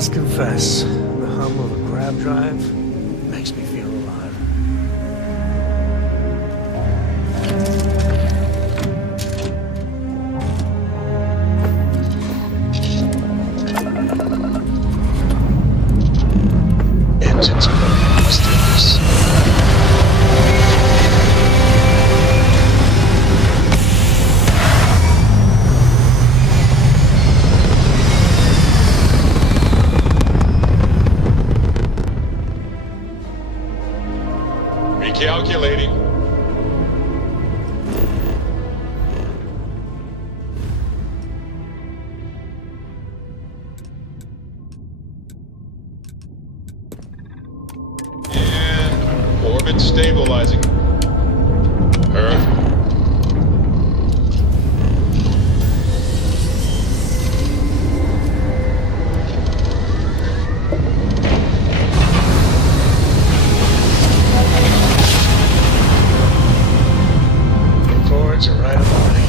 must confess, the hum of a grab drive makes me feel alive. Engines are running. Let's do this. Recalculating. And orbit stabilizing. Earth. Forwards are right on the money.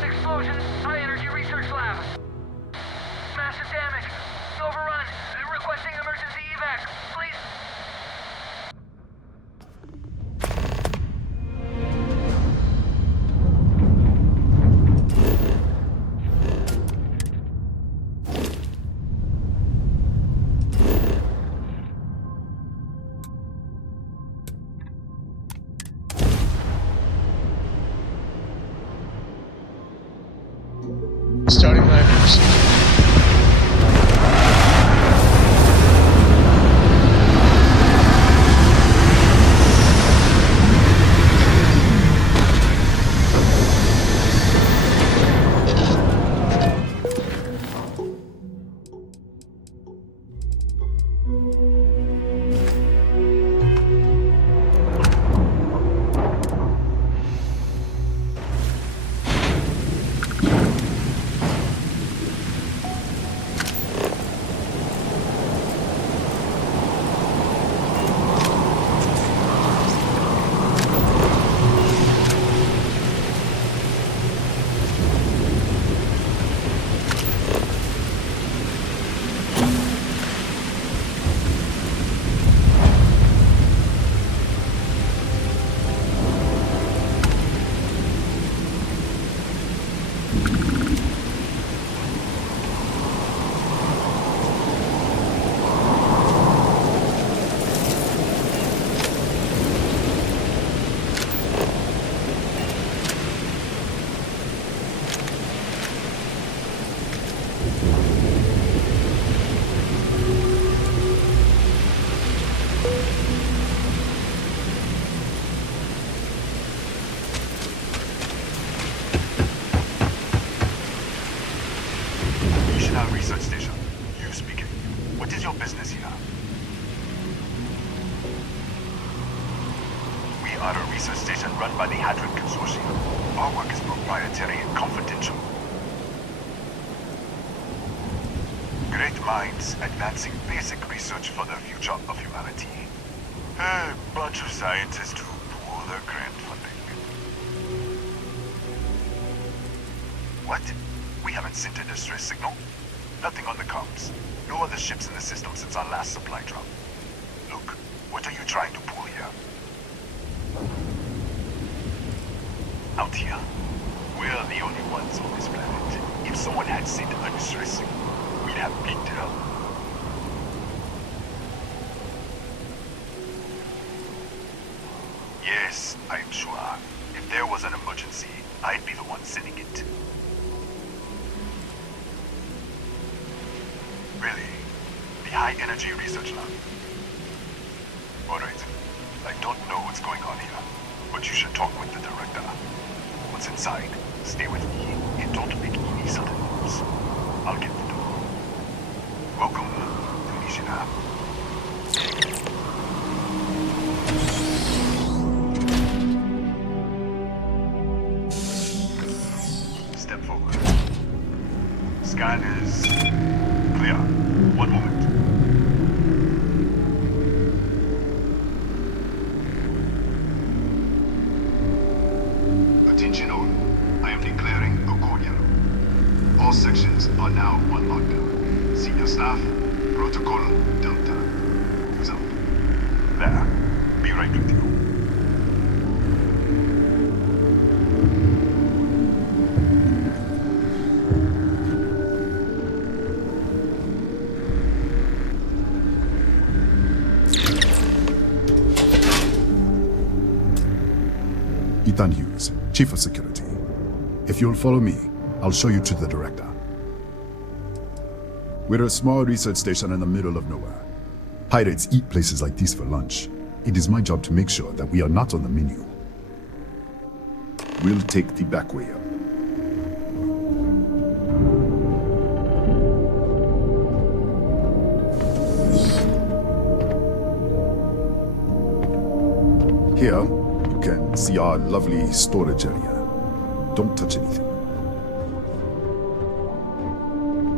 Explosion, high energy research lab. Massive damage. Overrun. Requesting emergency evac. Please. Starting landing procedure. Research station. You speaking. What is your business here? We are a research station run by the Hadron Consortium. Our work is proprietary and confidential. Great minds advancing basic research for the future of humanity. A bunch of scientists who pool their grant funding. What? We haven't sent a distress signal? Nothing on the comms. No other ships in the system since our last supply drop. Look, what are you trying to pull here? Out here, we're the only ones on this planet. If someone had sent a distress signal, we'd have picked it up. Yes, I'm sure. If there was an emergency, I'd be the one sending it. Really? The high energy research lab? Alright. I don't know what's going on here, but you should talk with the director. Once inside, stay with me and don't make any sudden moves. I'll get the door. Welcome to Nishina. Step forward. Scan is clear. One moment. Attention all. I am declaring a cordial. All sections are now on lockdown. Senior staff, protocol Delta. Who's out? There. Be right with you. Ethan Hughes, Chief of Security. If you'll follow me, I'll show you to the director. We're a small research station in the middle of nowhere. Pirates eat places like these for lunch. It is my job to make sure that we are not on the menu. We'll take the back way up. Here, you can see our lovely storage area. Don't touch anything.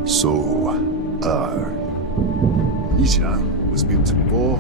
So, Nishina was built for...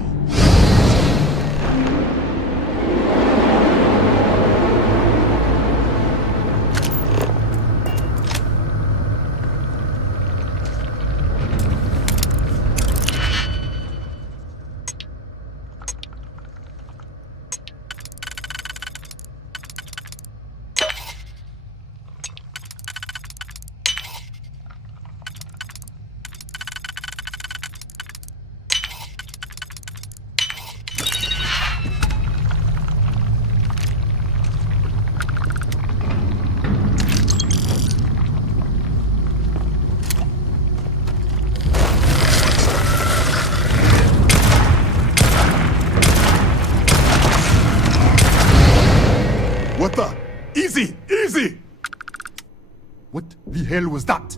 What the? Easy! Easy! What the hell was that?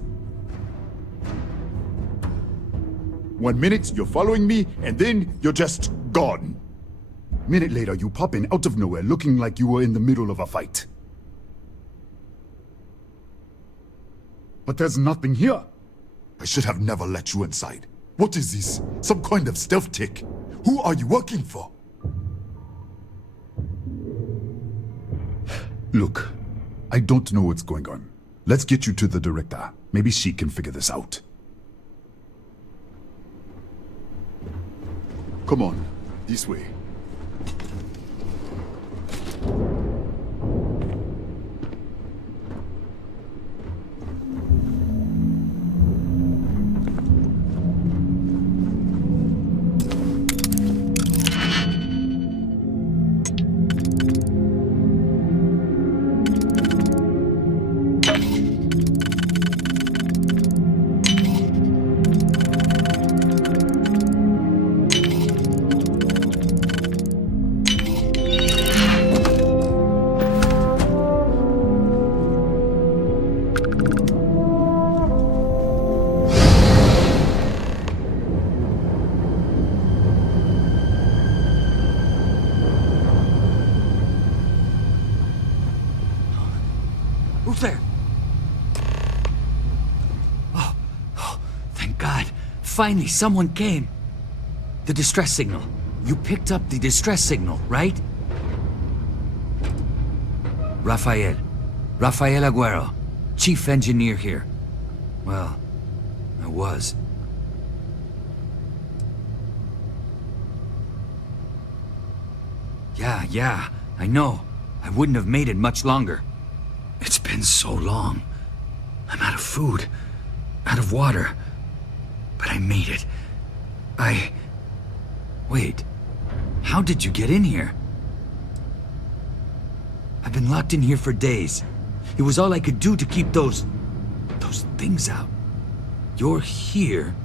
1 minute, you're following me, and then you're just gone. Minute later, you pop in out of nowhere looking like you were in the middle of a fight. But there's nothing here. I should have never let you inside. What is this? Some kind of stealth tick? Who are you working for? Look, I don't know what's going on. Let's get you to the director. Maybe she can figure this out. Come on, this way. Who's there? Oh, thank God. Finally, someone came. The distress signal. You picked up the distress signal, right? Rafael Aguero, chief engineer here. Well, I was. Yeah, I know. I wouldn't have made it much longer. It's been so long. I'm out of food, out of water. But I made it. Wait. How did you get in here? I've been locked in here for days. It was all I could do to keep those things out. You're here,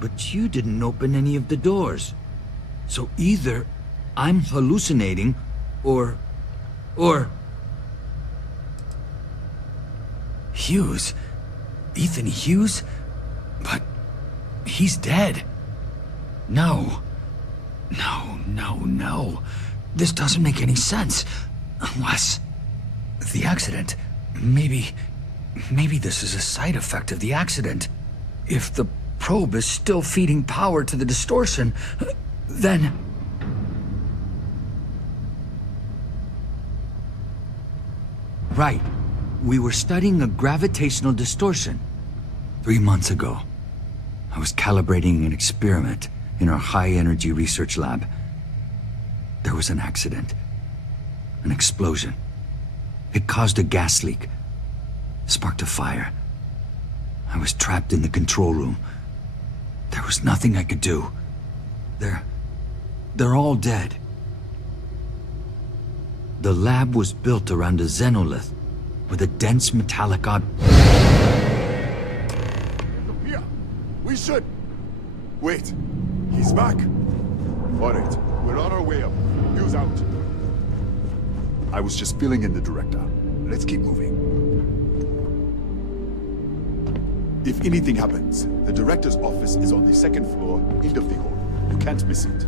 but you didn't open any of the doors. So either I'm hallucinating, or... Hughes? Ethan Hughes? But he's dead. No. No. This doesn't make any sense. Unless... the accident. Maybe this is a side effect of the accident. If the probe is still feeding power to the distortion, then... Right. We were studying a gravitational distortion. 3 months ago, I was calibrating an experiment in our high-energy research lab. There was an accident. An explosion. It caused a gas leak. Sparked a fire. I was trapped in the control room. There was nothing I could do. They're all dead. The lab was built around a xenolith with a dense metallic Here! We should... Wait. He's back. Alright, we're on our way up. News out. I was just filling in the director. Let's keep moving. If anything happens, the director's office is on the second floor, end of the hall. You can't miss it.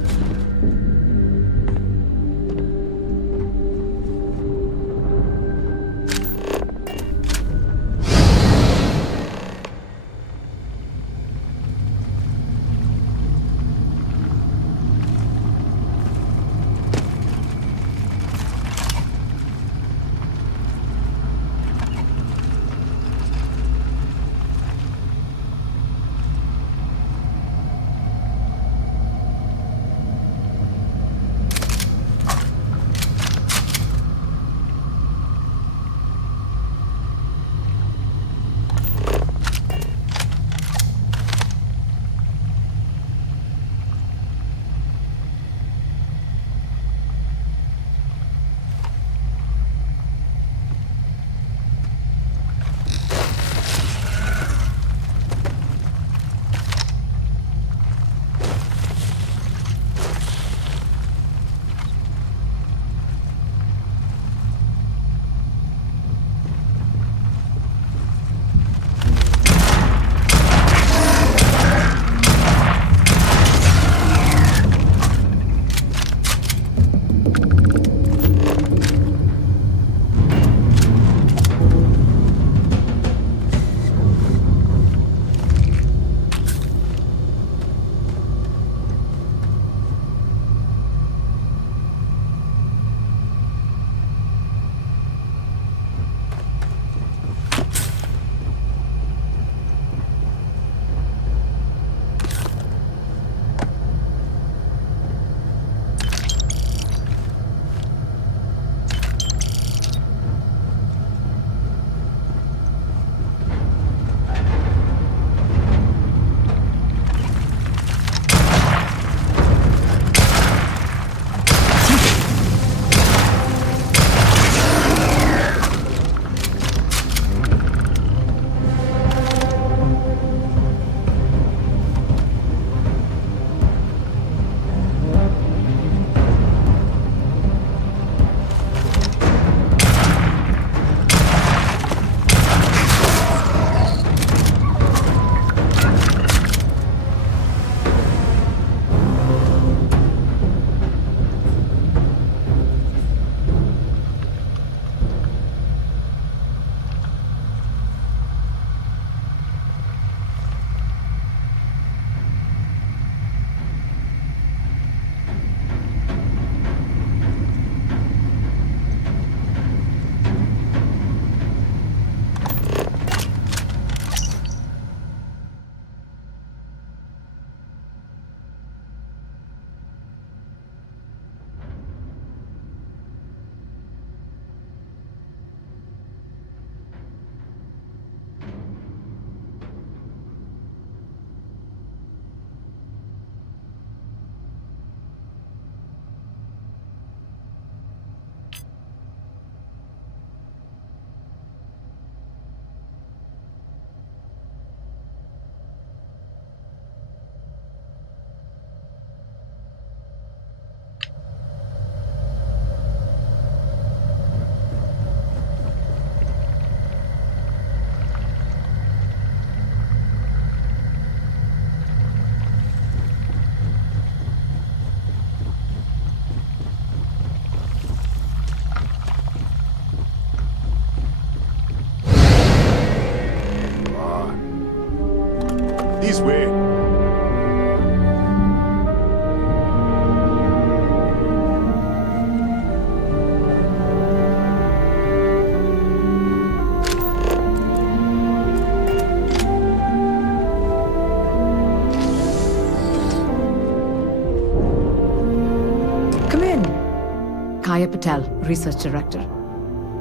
Kaya Patel, Research Director.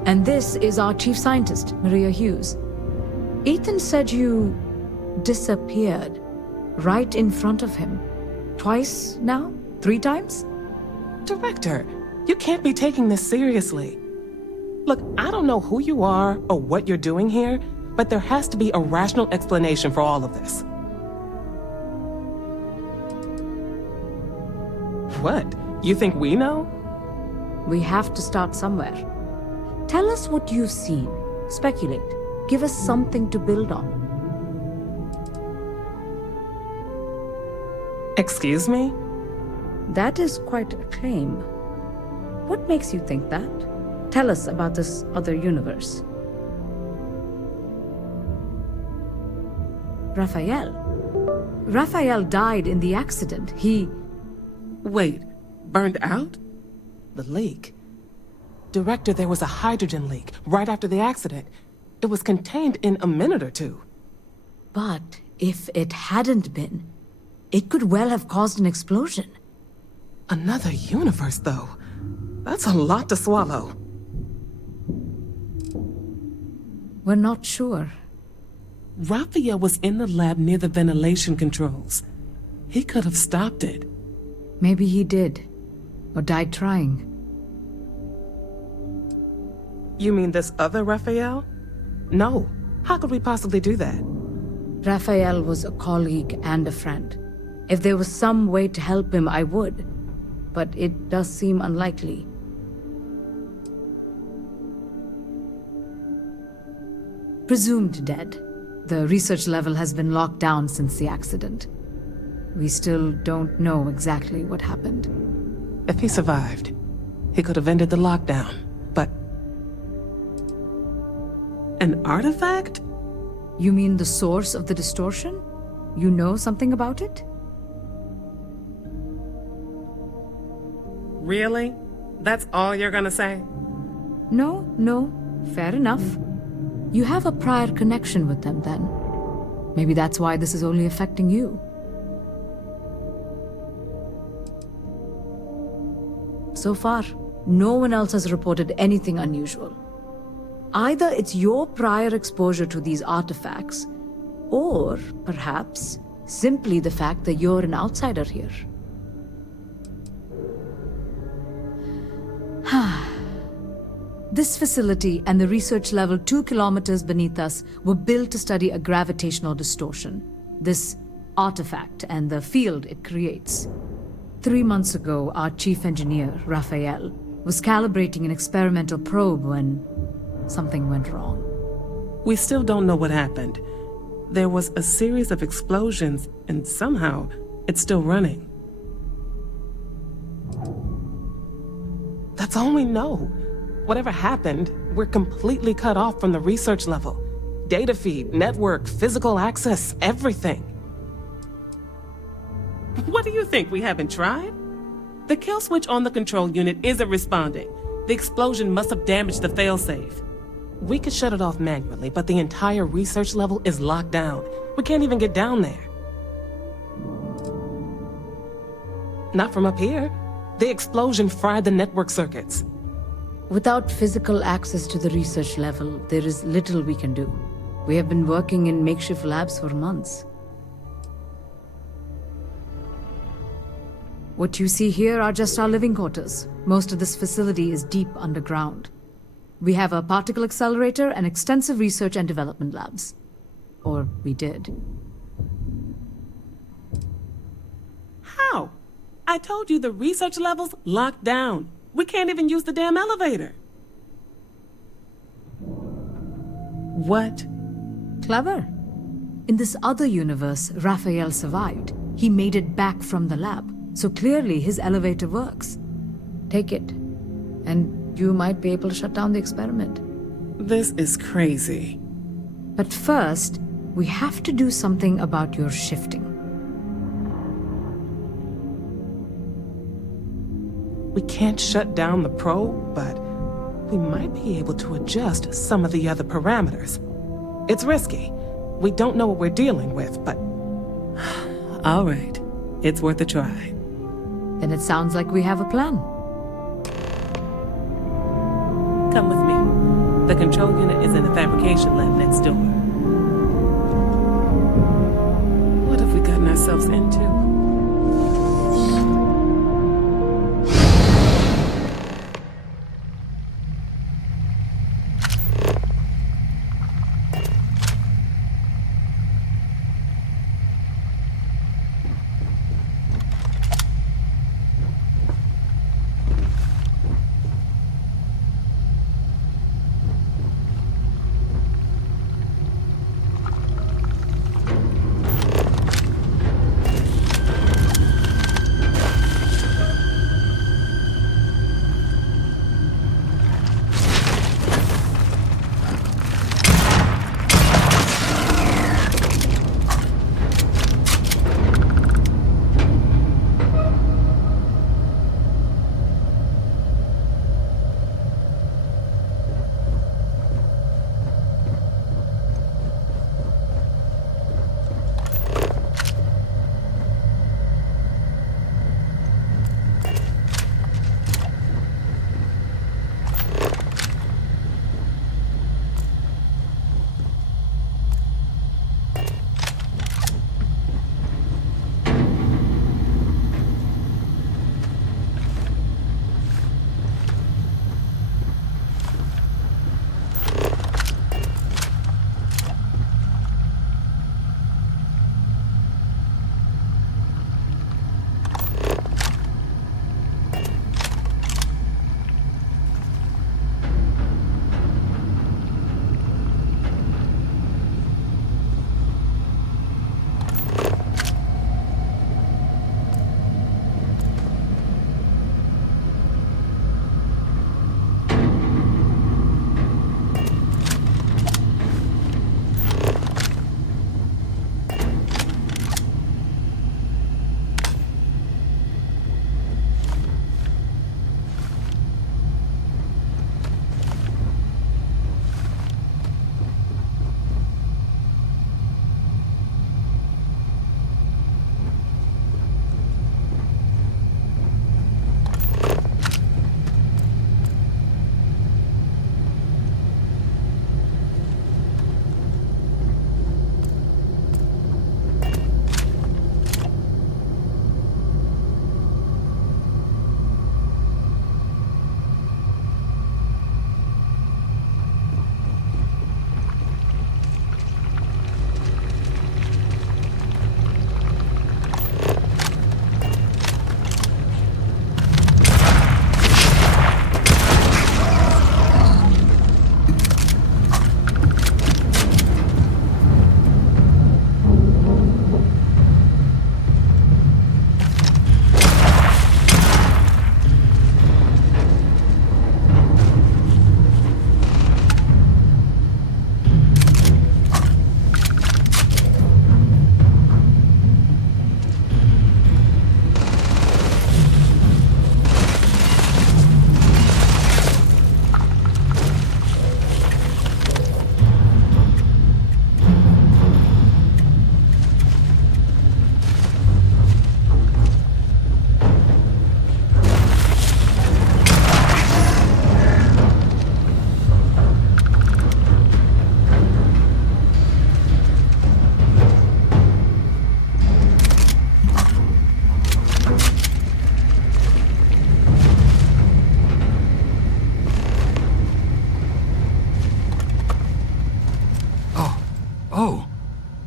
And this is our Chief Scientist, Maria Hughes. Ethan said you disappeared right in front of him. Twice now? 3 times? Director, you can't be taking this seriously. Look, I don't know who you are or what you're doing here, but there has to be a rational explanation for all of this. What? You think we know? We have to start somewhere. Tell us what you've seen. Speculate. Give us something to build on. Excuse me? That is quite a claim. What makes you think that? Tell us about this other universe. Raphael died in the accident. He... Wait, burned out? The leak. Director, there was a hydrogen leak right after the accident. It was contained in a minute or 2. But if it hadn't been, it could well have caused an explosion. Another universe, though. That's a lot to swallow. We're not sure. Raphael was in the lab near the ventilation controls. He could have stopped it. Maybe he did. Or died trying. You mean this other Raphael? No. How could we possibly do that? Raphael was a colleague and a friend. If there was some way to help him, I would. But it does seem unlikely. Presumed dead. The research level has been locked down since the accident. We still don't know exactly what happened. If he survived, he could have ended the lockdown, but... An artifact? You mean the source of the distortion? You know something about it? Really? That's all you're gonna say? No. Fair enough. You have a prior connection with them, then. Maybe that's why this is only affecting you. So far, no one else has reported anything unusual. Either it's your prior exposure to these artifacts, or perhaps simply the fact that you're an outsider here. This facility and the research level 2 kilometers beneath us were built to study a gravitational distortion, this artifact and the field it creates. 3 months ago, our chief engineer, Raphael, was calibrating an experimental probe when something went wrong. We still don't know what happened. There was a series of explosions, and somehow, it's still running. That's all we know. Whatever happened, we're completely cut off from the research level. Data feed, network, physical access, everything. What do you think, we haven't tried? The kill switch on the control unit isn't responding. The explosion must have damaged the failsafe. We could shut it off manually, but the entire research level is locked down. We can't even get down there. Not from up here. The explosion fried the network circuits. Without physical access to the research level, there is little we can do. We have been working in makeshift labs for months. What you see here are just our living quarters. Most of this facility is deep underground. We have a particle accelerator and extensive research and development labs. Or we did. How? I told you the research level's locked down. We can't even use the damn elevator. What? Clever. In this other universe, Raphael survived. He made it back from the lab, so clearly his elevator works. Take it, and you might be able to shut down the experiment. This is crazy. But first, we have to do something about your shifting. We can't shut down the probe, but we might be able to adjust some of the other parameters. It's risky. We don't know what we're dealing with, but... All right. It's worth a try. Then it sounds like we have a plan. Come with me. The control unit is in the fabrication lab next door. What have we gotten ourselves into?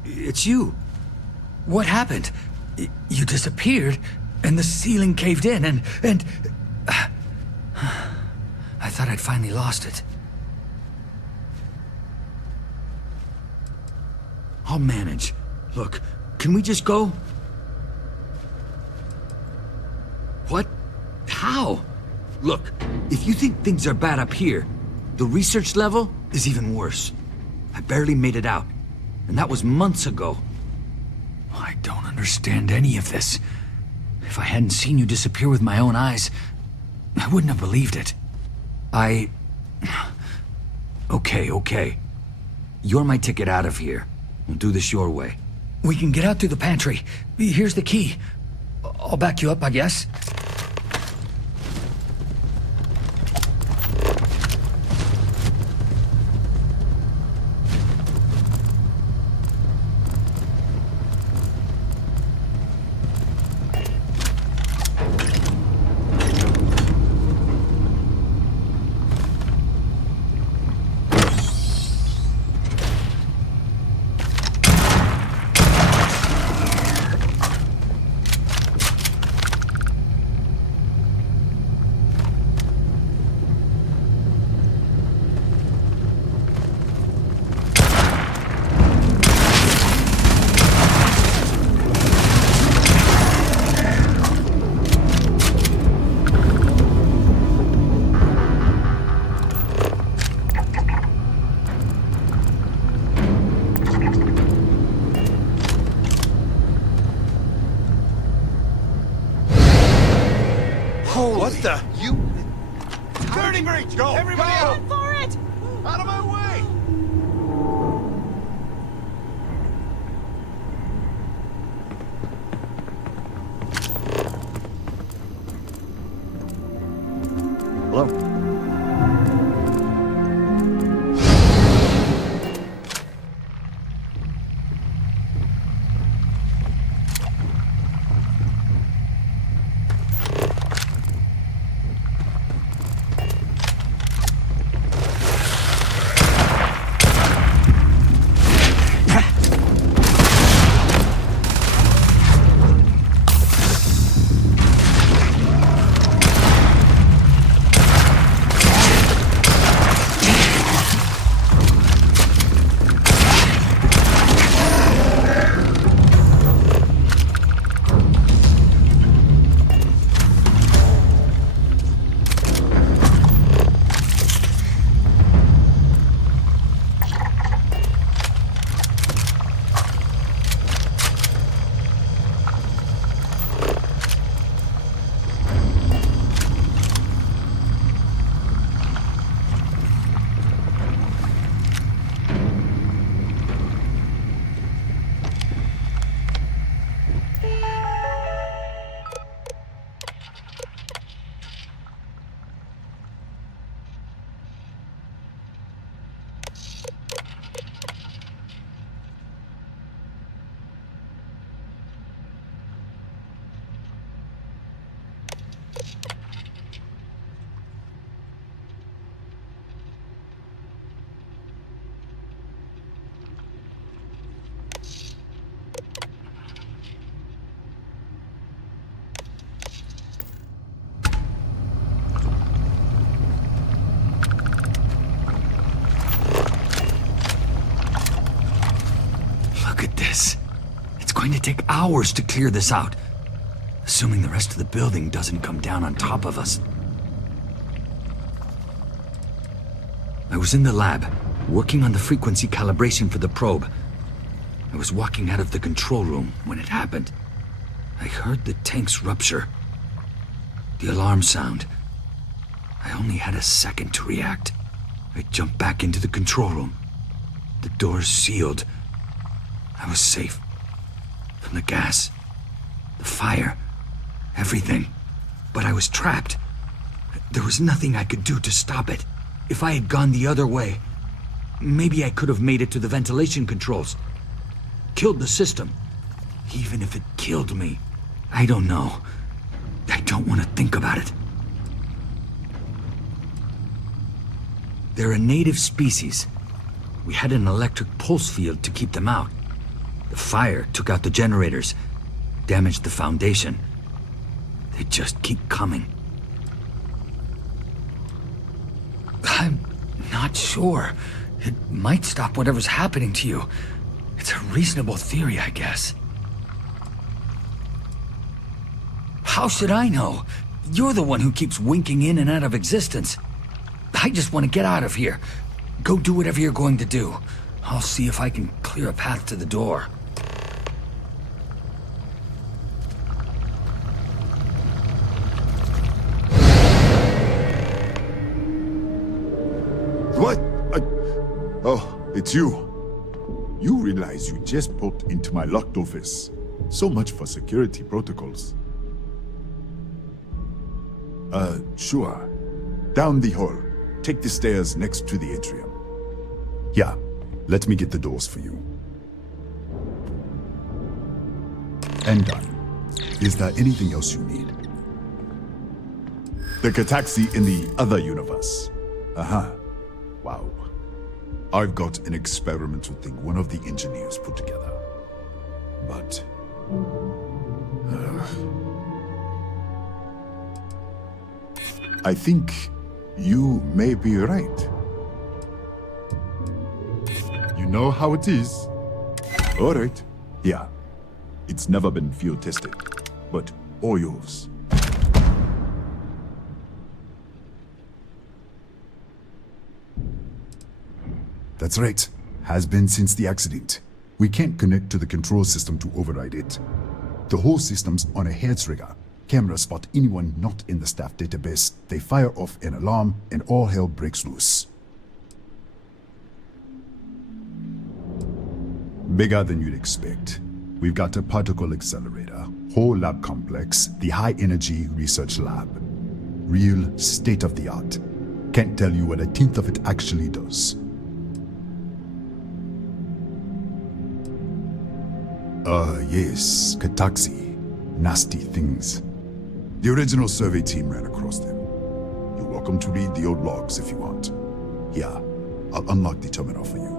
It's you. What happened? You disappeared, and the ceiling caved in, and... I thought I'd finally lost it. I'll manage. Look, can we just go? What? How? Look, if you think things are bad up here, the research level is even worse. I barely made it out, and that was months ago. I don't understand any of this. If I hadn't seen you disappear with my own eyes, I wouldn't have believed it. Okay. You're my ticket out of here. We'll do this your way. We can get out through the pantry. Here's the key. I'll back you up, I guess. What the? You... Turning range! Go! Everybody out! For it! Out of my way! Hello? Look at this. It's going to take hours to clear this out. Assuming the rest of the building doesn't come down on top of us. I was in the lab, working on the frequency calibration for the probe. I was walking out of the control room when it happened. I heard the tanks rupture. The alarm sound. I only had a second to react. I jumped back into the control room. The doors sealed. I was safe. From the gas, the fire, everything. But I was trapped. There was nothing I could do to stop it. If I had gone the other way, maybe I could have made it to the ventilation controls. Killed the system. Even if it killed me, I don't know. I don't want to think about it. They're a native species. We had an electric pulse field to keep them out. The fire took out the generators, damaged the foundation. They just keep coming. I'm not sure. It might stop whatever's happening to you. It's a reasonable theory, I guess. How should I know? You're the one who keeps winking in and out of existence. I just want to get out of here. Go do whatever you're going to do. I'll see if I can clear a path to the door. What? Oh, it's you. You realize you just poked into my locked office. So much for security protocols. Sure. Down the hall. Take the stairs next to the atrium. Yeah, let me get the doors for you. And done. Is there anything else you need? The Cataxi in the other universe. Uh-huh. Wow. I've got an experimental thing one of the engineers put together. But... I think you may be right. You know how it is. All right. Yeah. It's never been field tested, but all yours. That's right. Has been since the accident. We can't connect to the control system to override it. The whole system's on a hair trigger. Cameras spot anyone not in the staff database. They fire off an alarm and all hell breaks loose. Bigger than you'd expect. We've got a particle accelerator, whole lab complex, the high energy research lab. Real state-of-the-art. Can't tell you what a tenth of it actually does. Yes, Kataxi. Nasty things. The original survey team ran across them. You're welcome to read the old logs if you want. Here, I'll unlock the terminal for you.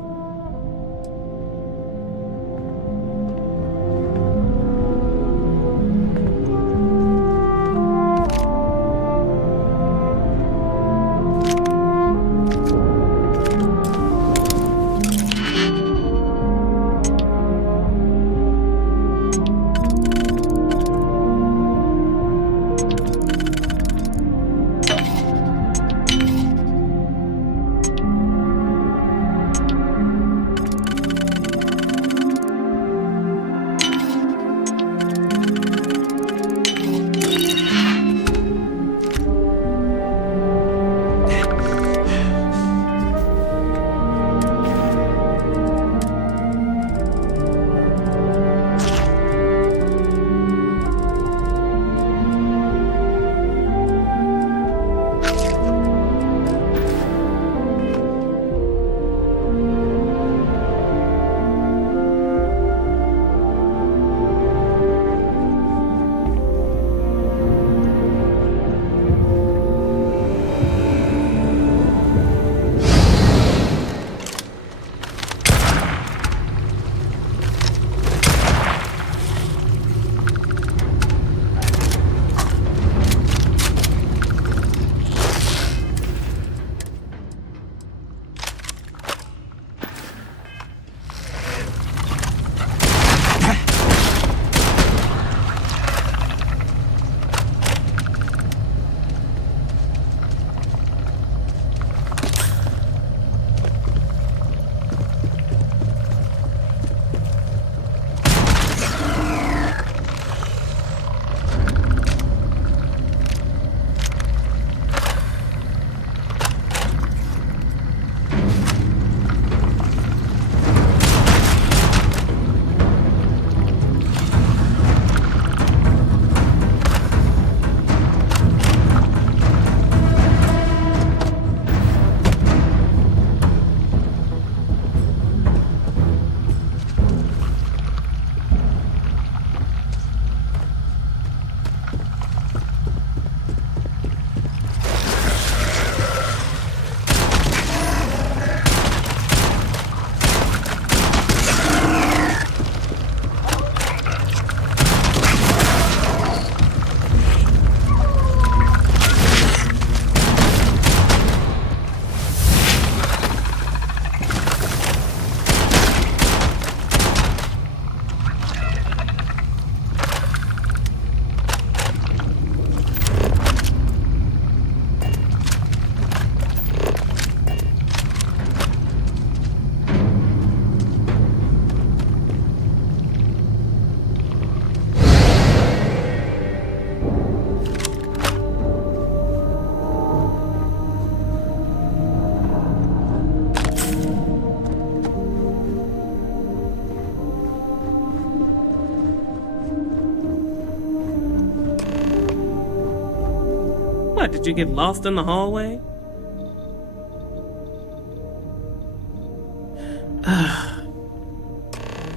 What, did you get lost in the hallway?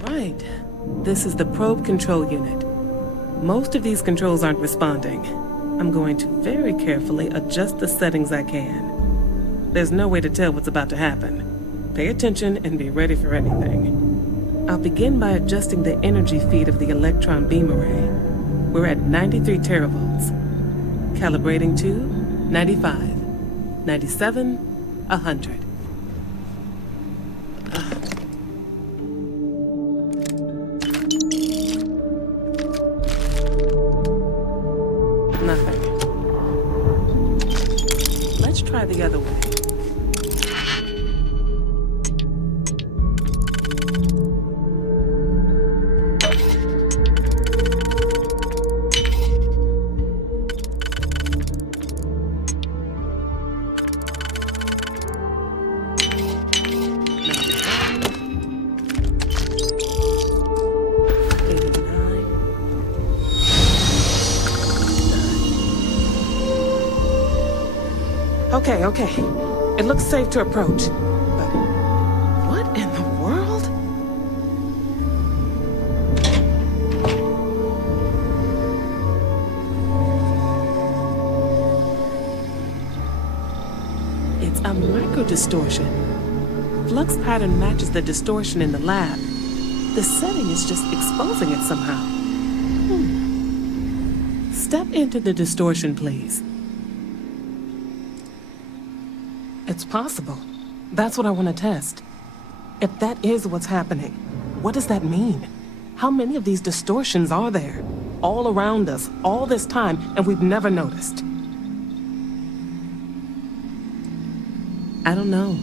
Right. This is the probe control unit. Most of these controls aren't responding. I'm going to very carefully adjust the settings I can. There's no way to tell what's about to happen. Pay attention and be ready for anything. I'll begin by adjusting the energy feed of the electron beam array. We're at 93 teravolts. Calibrating to 95, 97, 100. Nothing. Let's try the other way. Okay. It looks safe to approach. But what in the world? It's a micro-distortion. Flux pattern matches the distortion in the lab. The setting is just exposing it somehow. Step into the distortion, please. It's possible. That's what I want to test. If that is what's happening, what does that mean? How many of these distortions are there? All around us, all this time, and we've never noticed. I don't know.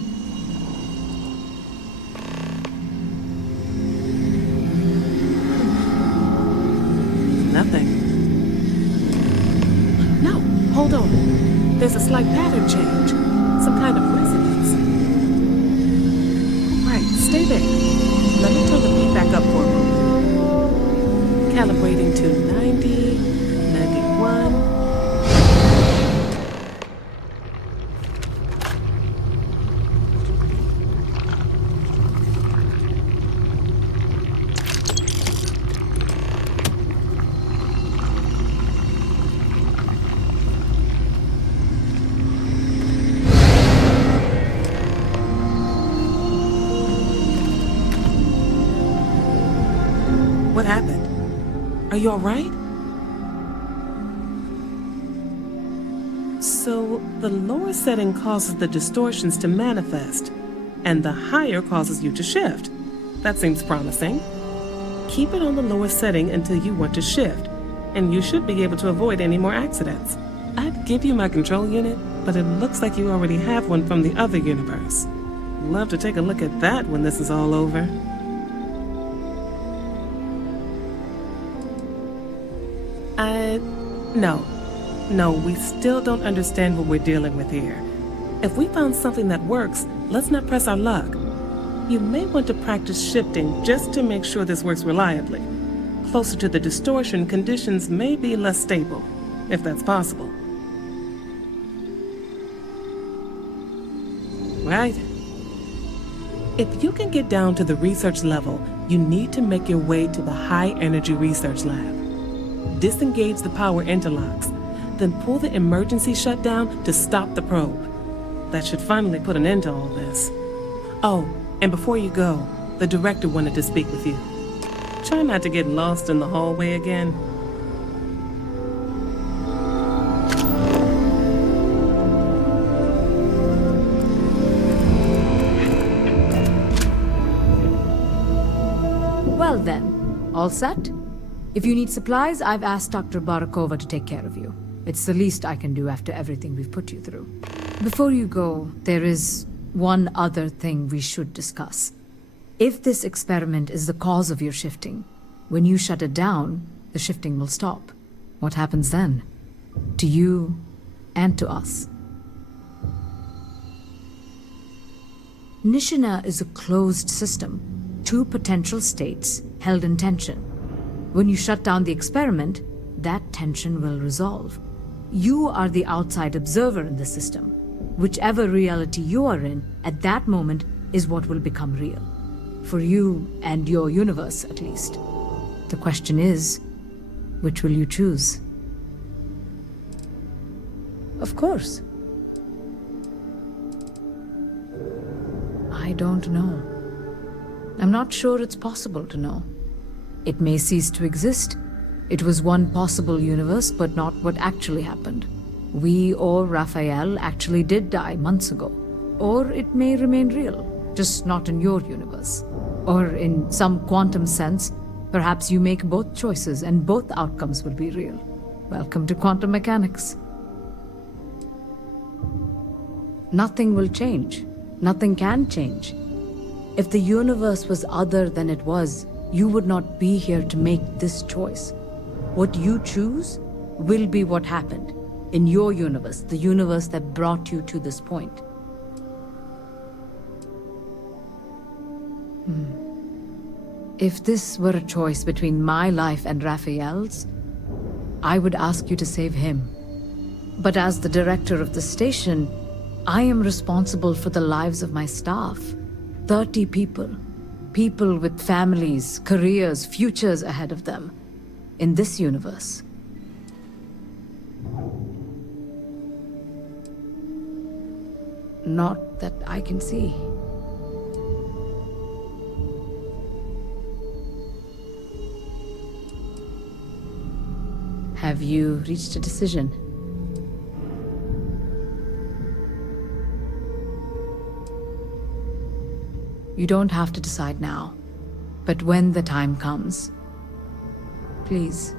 Nothing. No, hold on. There's a slight pattern change. Some kind of resonance. Right, stay there. Let me turn the beat back up for a moment. Calibrating to 90, 91. What happened? Are you all right? So, the lower setting causes the distortions to manifest, and the higher causes you to shift. That seems promising. Keep it on the lower setting until you want to shift, and you should be able to avoid any more accidents. I'd give you my control unit, but it looks like you already have one from the other universe. Love to take a look at that when this is all over. No, we still don't understand what we're dealing with here. If we found something that works, let's not press our luck. You may want to practice shifting just to make sure this works reliably. Closer to the distortion, conditions may be less stable, if that's possible. Right. If you can get down to the research level, you need to make your way to the high-energy research lab. Disengage the power interlocks, then pull the emergency shutdown to stop the probe. That should finally put an end to all this. Oh, and before you go, the director wanted to speak with you. Try not to get lost in the hallway again. Well then, all set? If you need supplies, I've asked Dr. Barakova to take care of you. It's the least I can do after everything we've put you through. Before you go, there is one other thing we should discuss. If this experiment is the cause of your shifting, when you shut it down, the shifting will stop. What happens then? To you and to us. Nishina is a closed system, 2 potential states held in tension. When you shut down the experiment, that tension will resolve. You are the outside observer in the system. Whichever reality you are in, at that moment, is what will become real. For you and your universe, at least. The question is, which will you choose? Of course. I don't know. I'm not sure it's possible to know. It may cease to exist. It was one possible universe, but not what actually happened. We or Raphael actually did die months ago. Or it may remain real, just not in your universe. Or in some quantum sense, perhaps you make both choices and both outcomes will be real. Welcome to quantum mechanics. Nothing will change. Nothing can change. If the universe was other than it was, you would not be here to make this choice. What you choose will be what happened in your universe, the universe that brought you to this point. If this were a choice between my life and Raphael's, I would ask you to save him. But as the director of the station, I am responsible for the lives of my staff. 30 people. People with families, careers, futures ahead of them. In this universe. Not that I can see. Have you reached a decision? You don't have to decide now, but when the time comes, please,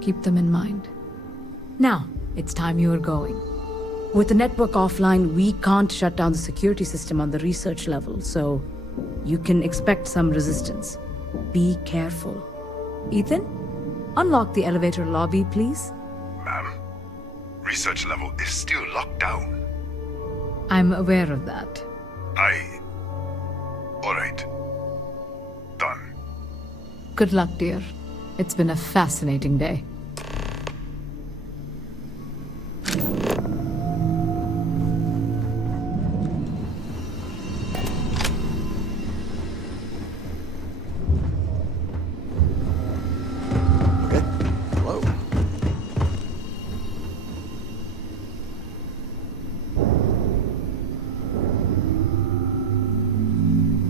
keep them in mind. Now, it's time you are going. With the network offline, we can't shut down the security system on the research level, so you can expect some resistance. Be careful. Ethan, unlock the elevator lobby, please. Ma'am, research level is still locked down. I'm aware of that. All right. Done. Good luck, dear. It's been a fascinating day.